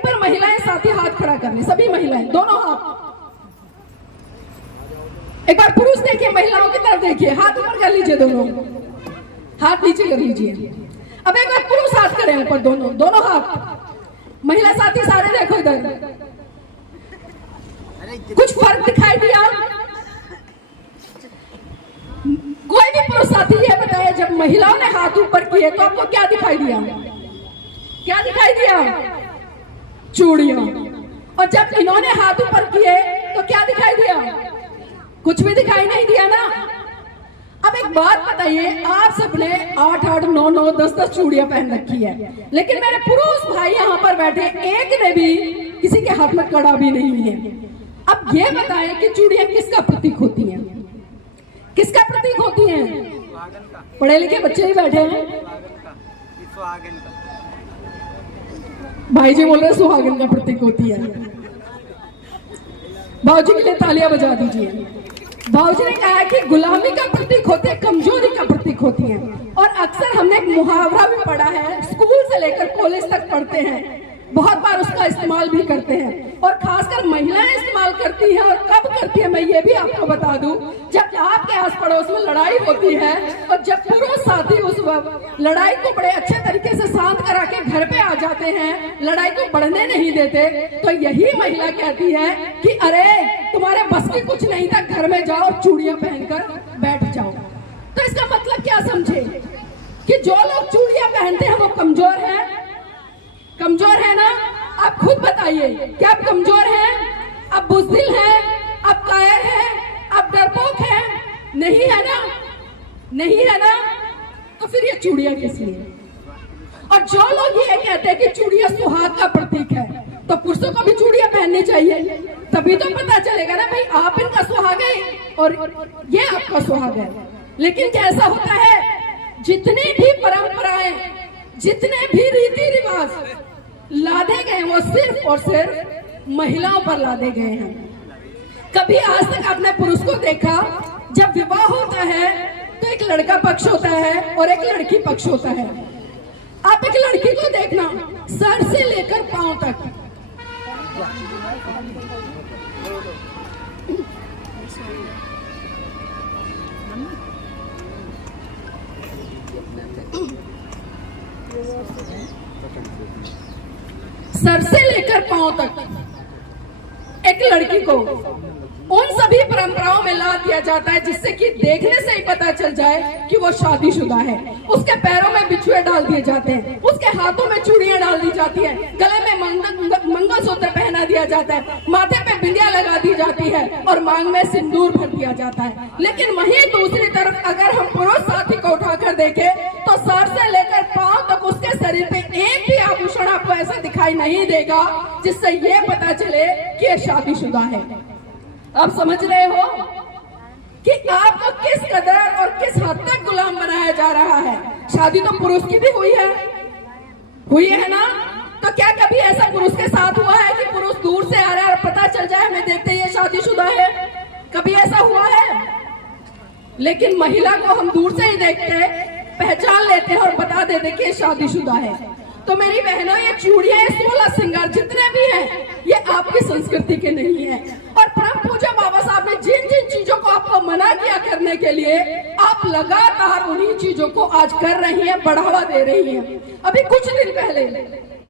एक बार महिलाएं साथी हाथ खड़ा कर ले, सभी महिलाएं, दोनों हाथ। एक बार पुरुष देखिए, महिलाओं की तरफ देखिए, हाथ ऊपर कर लीजिए, दोनों हाथ नीचे कर लीजिए। अब एक बार पुरुष हाथ करें ऊपर, दोनों हाथ। महिला साथी सारे देखो इधर, कुछ फर्क दिखाई दिया? कोई भी पुरुष साथी ये बताए, जब महिलाओं ने हाथ ऊपर किए तो आपको क्या दिखाई दिया? क्या दिखाई दिया? चूड़ियां। और जब इन्होंने हाथ ऊपर किए तो क्या दिखाई दिया? कुछ भी दिखाई नहीं दिया ना। अब एक बात बताइए, आप सबने 8-8, 9-9, 10-10 चूड़ियां पहन रखी है, लेकिन मेरे पुरुष भाई यहाँ पर बैठे एक ने भी किसी के हाथ में कड़ा भी नहीं है। अब ये बताएं कि चूड़ियां किसका प्रतीक होती हैं? किसका प्रतीक होती हैं? पढ़े लिखे बच्चे ही बैठे हैं। भाई जी बोल रहे सुहागन का प्रतीक होती है। भाऊजी के लिए तालियां बजा दीजिए। भाऊजी ने कहा कि गुलामी का प्रतीक होते हैं, कमजोरी का प्रतीक होती है। और अक्सर हमने एक मुहावरा भी पढ़ा है, स्कूल से लेकर कॉलेज तक पढ़ते हैं, बहुत बार उसका इस्तेमाल भी करते हैं, और खासकर महिलाएं इस्तेमाल करती हैं। और कब करती है मैं ये भी आपको बता दूं, जब आपके आस पड़ोस में लड़ाई होती है और जब पुरुष साथी उस वक्त लड़ाई को बड़े अच्छे तरीके से शांत करा के घर पे आ जाते हैं, लड़ाई को बढ़ने नहीं देते, तो यही महिला कहती है कि अरे तुम्हारे बस की कुछ नहीं था, घर में जाओ और चूड़ियां पहनकर बैठ जाओ। तो इसका मतलब क्या समझे कि जो लोग चूड़ियां पहनते हैं वो कमजोर है? कमजोर है ना? आप खुद बताइए, क्या आप कमजोर हैं? आप बुज़दिल हैं? आप कायर हैं? आप डरपोक हैं? नहीं है ना? नहीं है ना? तो फिर ये चूड़ियां किस लिए? और जो लोग ये कहते हैं कि चूड़ियां सुहाग का प्रतीक है, तो पुरुषों को भी चूड़ियां पहननी चाहिए, तभी तो पता चलेगा ना भाई, आप इनका सुहाग है और ये आपका सुहाग है। लेकिन कैसा होता है, जितनी भी परंपराएं, जितने भी रीति रिवाज लादे गए वो सिर्फ और सिर्फ महिलाओं पर लादे गए हैं। कभी आज तक आपने पुरुष को देखा, जब विवाह होता है तो एक लड़का पक्ष होता है और एक लड़की पक्ष होता है। आप एक लड़की को देखना, सर से लेकर पांव तक सर से लेकर पांव तक एक लड़की को उन सभी परंपराओं में ला दिया जाता है जिससे कि देखने से ही पता चल जाए कि वो शादीशुदा है। उसके पैरों में बिछुए डाल दिए जाते हैं, उसके हाथों में चूड़ियां डाल दी जाती है, गले में मंगलसूत्र पहना दिया जाता है, माथे पे बिंदिया लगा दी जाती है और मांग में सिंदूर भर दिया जाता है। लेकिन वहीं दूसरी तरफ अगर हम पुरुष साथी को उठाकर देखें तो सर से लेकर पांव तक उसके शरीर पे एक भी आभूषण आपको ऐसा दिखाई नहीं देगा जिससे ये पता चले कि ये शादीशुदा है। आप समझ रहे हो कि आपको किस कदर और किस हद तक गुलाम बनाया जा रहा है। शादी तो पुरुष की भी हुई है ना? तो क्या कभी ऐसा पुरुष के साथ हुआ है कि पुरुष दूर से आ रहा है और पता चल जाए हमें देखते ये शादीशुदा है? कभी ऐसा हुआ है? लेकिन महिला को हम दूर से ही देखते, पहचान लेते हैं और बता देते कि ये शादीशुदा है। तो मेरी बहनों, ये चूड़ियां, 16 श्रृंगार जितने भी हैं, ये आपकी संस्कृति के नहीं है। और परम पूज्य बाबा साहब ने जिन जिन चीजों को आपको मना किया करने के लिए, आप लगातार उन्हीं चीजों को आज कर रही हैं, बढ़ावा दे रही हैं। अभी कुछ दिन पहले